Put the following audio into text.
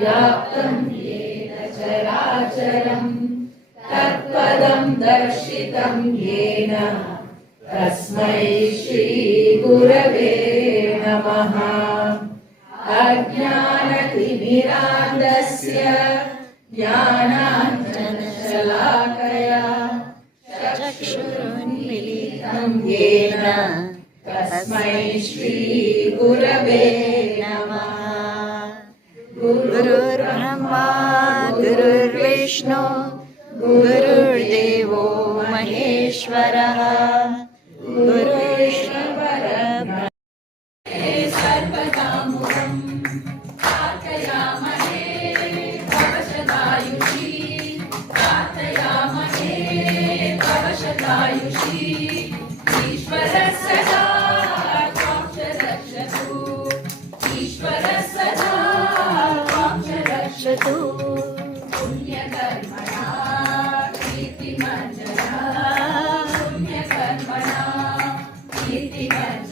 व्याप्तं येन चराचरं तत्पदं दर्शितं येन तस्मै श्रीगुरवे नमः। अज्ञानतिमिरान्धस्य ज्ञानाञ्जनशलाकया चक्षुरुन्मीलितं येन तस्मै श्रीगुरवे नमः। गुरुर्ब्रह्मा गुरुर्विष्णु गुरुर्देवो महेश्वरः गुरुर्परब्रह्म सर्वकामं प्रार्थयामहे भवशतायुषी प्रार्थयामहे भवशतायुषी ईश्वरः सदा त्वां च रक्षतु ईश्वरः सदा त्वां च रक्षतु पुण्यकर्मणा कीर्तिमञ्जना पुण्यकर्मणा कीर्तिमञ्जना